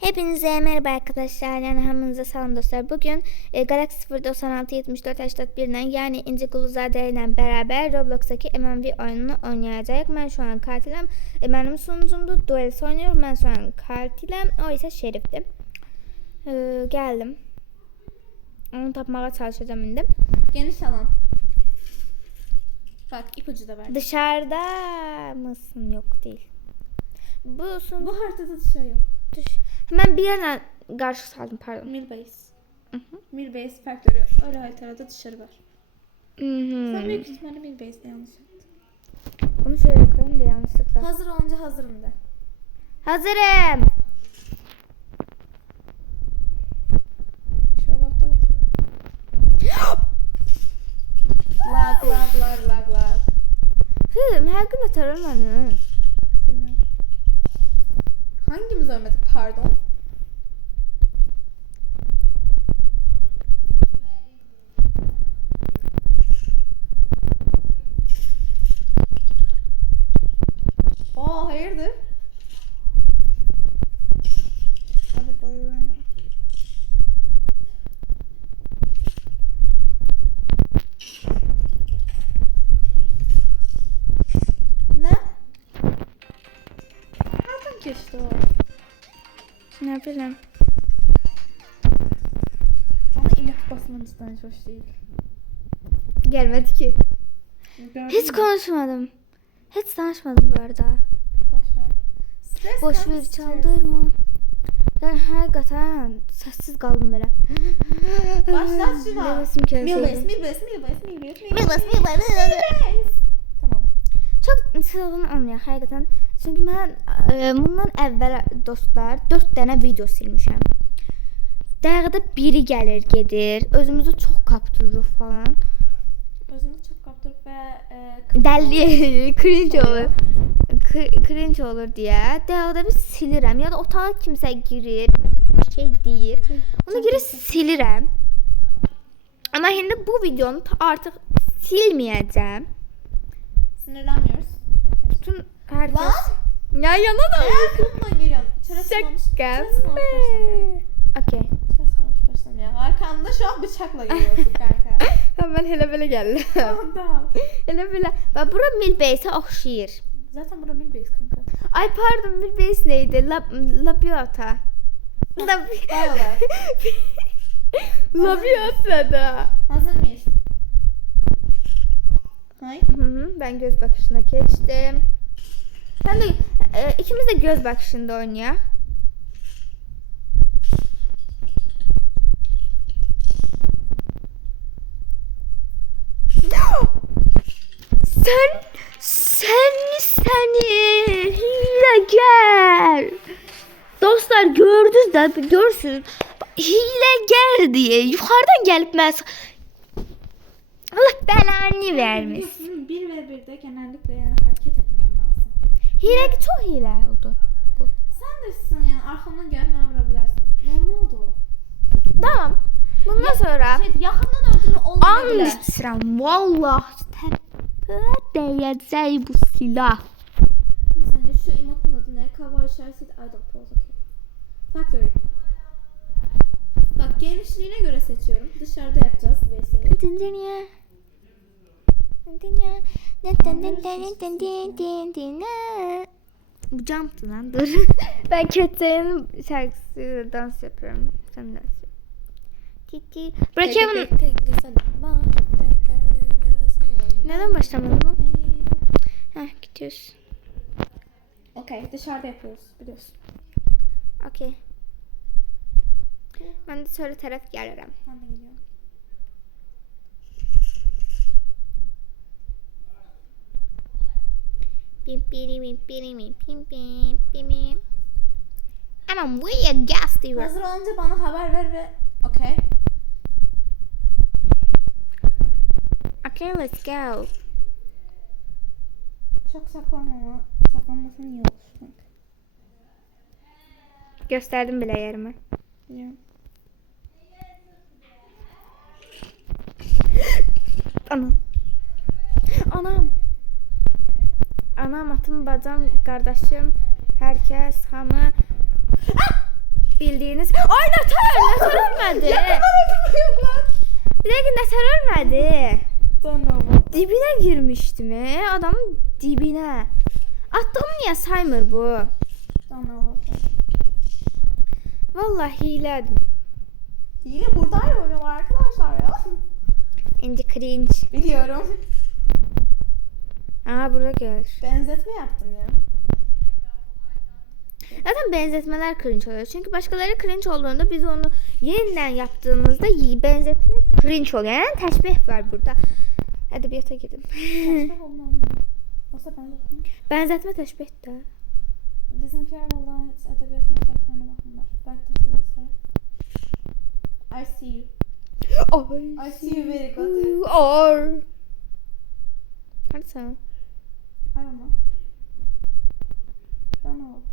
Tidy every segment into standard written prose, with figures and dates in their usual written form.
Hepinize merhaba arkadaşlar. Yani hamınıza salam dostlar. Bugün Galaxy 096 74 81'den yani İnci Quluzade ile beraber Roblox'taki MMV oyununu oynayacağıq. Ben şu an katiləm. Benim sunucumda Duels oynuyorum. Ben şu an katiləm. O ise şerifdir. Geldim. Onu tapmağa çalışacağım indi. Geniş alan. Bak ipucu da ver. Dışarıda mısın? Yok değil. Bu haritada dışarı yok. Hemen bir yerden karşı saldım, pardon. Milbase. Milbase Factory. Öyle haritada dışarı var. Sen büyük ihtimalle Milbase'de yanlış yaptın. Bunu şöyle koyayım da yanlışlıkla. Hazır olunca hazırım de. Hazırım. Şöyle bak da. Lag. Film hakkında tarılmanı. Bilmiyorum. Hangimiz ölmedik pardon? Hayırdır? Hadi buyurun. Ne? Nereden geçti o? Ne bileyim. Bana inek basmanızdan hiç hoş değil. Gelmedi ki. Gördün Hiç mü? konuşmadım. Hiç tanışmadım bu arada. Boş ver. Stres Boş kaldı, ver, stres. çaldırma. Ben hakikaten sessiz kaldım böyle. Başlat şuna. Nefesim kesildi. Milbase. Tamam. Çok sıradan olmuyor hakikaten. Çünkü ben bundan əvvəl dostlar 4 dənə video silmişəm. Dəqiqədə biri gəlir, gedir. Özümüzü çox kaptırırıq falan. Özünü çok kaptırıp ve Dəlli, cringe olur. Cringe olur deyə. Dəqiqədə bir silirəm. Ya da otağa kimsə girir, bir şey deyir. Ona görə silirəm. Amma indi bu videonu artıq silməyəcəm. sinirlenmiyoruz. Bütün herkes... Lan! Ya yana da. Aklımdan geliyorsun. Çöre sıvamış. Şaka Çöre sıvamış başlamıyor. Okey. Çöre sıvamış başlamıyor. Arkamda şu an bıçakla geliyorsun kanka. Tamam, ben hele belə gəldim. Tamam. Elə belə. Və bura Milbase-ə oxşayır. Zaten bura Milbase kanka. Ay pardon, Milbase neydi? Labiota. Bayalar. Labiota da. Hazır mıyız? Hay. Ben göz bakışına geçtim. Sen de ikimiz de göz bakışında oynayaq. Seni hilegar. Dostlar gördünüz de görsünüz. Hilegar diye yukarıdan gelip Allah belanı vermiş. 1v1'de genellikle yani hareket etmem lazım. Hile çok hile oldu. Bu. Sen de sen yani arkamdan gelme vurabilirsin. Normaldi o. Tamam. Bundan sonra Yakından öldürme olmayabilir. anlaşıram. Vallahi tepe değecek bu silah. Mesela şu emotun adı ne? Kawaii Shirted Idol Pose. Okay. Factory. Bak genişliğine göre seçiyorum. Dışarıda yapacağız VS'yi. Dünya. Bu jump'tı lan, dur. Ben Ketay'ın şarkısı dans yapıyorum. Sen dans yap. Bırakıyorum. Neden başlamadı bu? Heh, gidiyoruz. Okey, dışarıda yapıyoruz biliyorsun. Okey. Ben de sonra taraf gelirim. Ben de geliyorum. Ama buraya gas diyor. Hazır olunca bana haber ver ve okey. Okay, let's go. Çok saklanmama. Saklanmasın iyi olur. Bak. Gösterdim bile yerimi. Biliyorum. Anam. Anam, atım, bacam, kardeşim, herkes, hamı. Bildiğiniz. Ay Nətər ölmədi. Yok lan. Bir dakika Nətər ölmədi. Donovan. Dibine girmişti mi? Adamın dibine. Attığımı niye saymır bu? Donovan. Vallahi hilədim. Yine buradayım oynuyorlar arkadaşlar ya. İndi cringe. Biliyorum. Aa bura gelir. Benzetme yaptım ya. Zaten benzetmeler cringe oluyor. Çünkü başkaları cringe olduğunda biz onu yeniden yaptığımızda benzetme cringe oluyor. Yani teşbih var burada. Edebiyata girdim. Başka olmam. Nasıl benzetme? Benzetme teşbih de. Bizimkiler vallahi hiç edebiyat mesleklerine bakmıyorlar. Belki de size I see you. I see you very good. Or. Hadi sen. Arama. Bana oldu.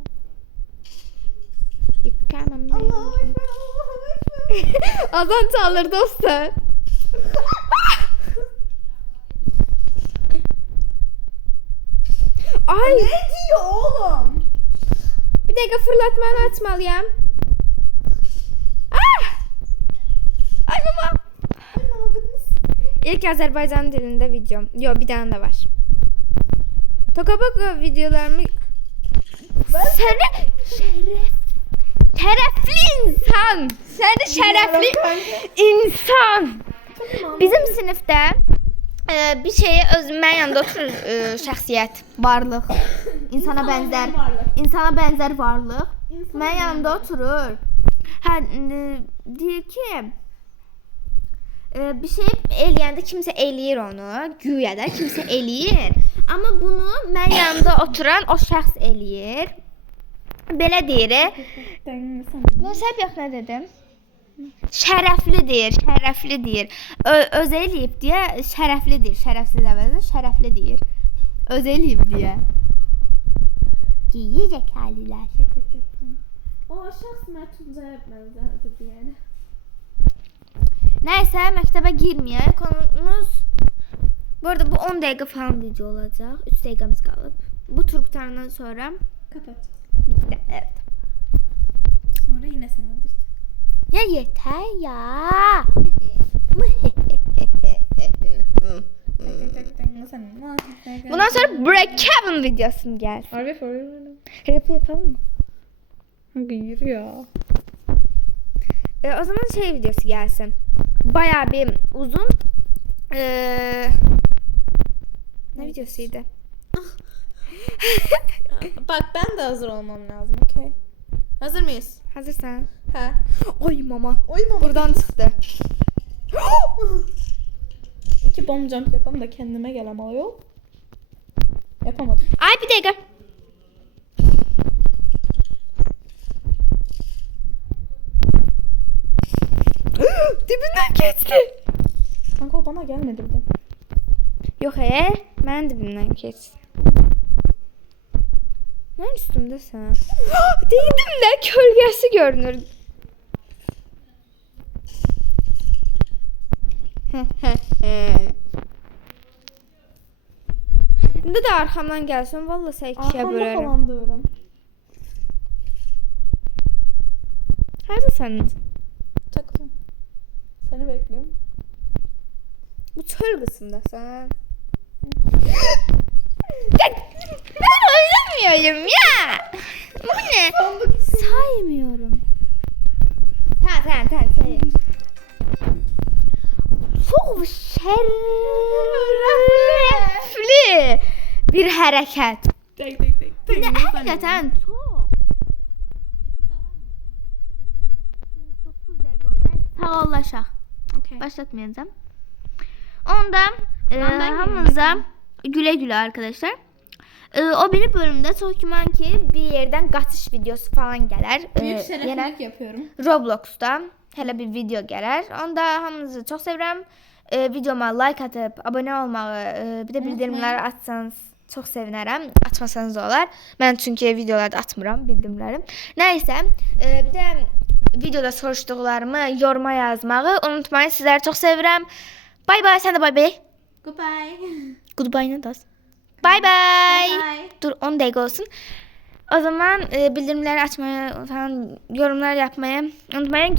Yıkamam. Allahu Ekber, Allahu Ekber. Azan çalır dostlar. Ay. Ne diyor oğlum? Bir dakika fırlatmanı açmalıyım. Ah! Ay mama. Oh my goodness. İlk Azerbaycan dilinde videom. Yo bir tane de var. Tokaboka videolarımı... Seni şerefli insan. Seni şerefli insan. Bizim sınıfta bir şeye mən yanında oturur şəxsiyyət, varlıq, insana bənzər varlıq. Mən yanında oturur. Deyir ki, bir şey eləyəndə kimsə eləyir onu, güya da kimsə eləyir. Amma bunu mən yanında oturan o şəxs eləyir. Belə deyir. Mən səhv yox nə dedim? Şərəflidir, şərəflidir. Öz eləyib deyə şərəflidir, şərəfsiz əvəzində şərəflidir. Öz eləyib deyə. Geyəcək halilər. O şahs Tuncay'a benzerdi yani. Nəysə, məktəbə girməyək. Konumuz bu arada bu 10 dəqiqə falan video olacaq. 3 dəqiqəmiz qalıb. Bu tur qurtarandan sonra Kapat. bitti. Evet. Sonra yine sen öldürdün. Ya yeter ya. Bundan sonra Break Kevin videosu gel. Harbi for Rap yapalım mı? Hayır ya. O zaman şey videosu gelsin. Bayağı bir uzun. Ne videosuydu? Bak ben de hazır olmam lazım. Okay. Hazır mıyız? Hazırsan. Ha. Oy mama. Oy mama. Buradan çıktı. 2 bomb jump yapalım da kendime gel ama yol. Yapamadım. Ay bir dakika. Dibinden geçti. Kanka o bana gelmedi bir de. Yok ben dibimden geçti. Ben üstümde sen. Değdim de kölgesi görünür. Şimdi de arkamdan gelsin. Vallahi sen ikiye Arkamda bölerim. falan diyorum. Nerede sen? Takıyorum. Seni bekliyorum. Bu çöl kısmında sen. Ben oynamıyorum ya. Bu ne? Saymıyorum. Tamam. Say. Çok şerefli bir hareket. Tek. Bir de hakikaten çok. Sağollaşaq. Okay. Başlatmayacağım. Ondan hamınıza güle arkadaşlar. O biri bölümde çok güman ki bir yerden qaçış videosu falan gələr. Büyük şereflilik yapıyorum. Roblox'da hele bir video gələr. Onda hamınızı çok sevirəm. Videoma like atıp abone olmağı, bir de bildirimleri atsanız çok sevinərəm. Açmasanız da olar. Mən çünkü videolarda atmıram bildirimləri. Nəysə, bir de videoda soruşduqlarımı yoruma yazmağı unutmayın. Sizləri çox sevirəm. Bye bye. Sen de bye bye. Goodbye. Goodbye ne das? Bye bye. Bye. Dur 10 dakika olsun. O zaman bildirimleri açmayı falan, yorumlar yapmayı unutmayın.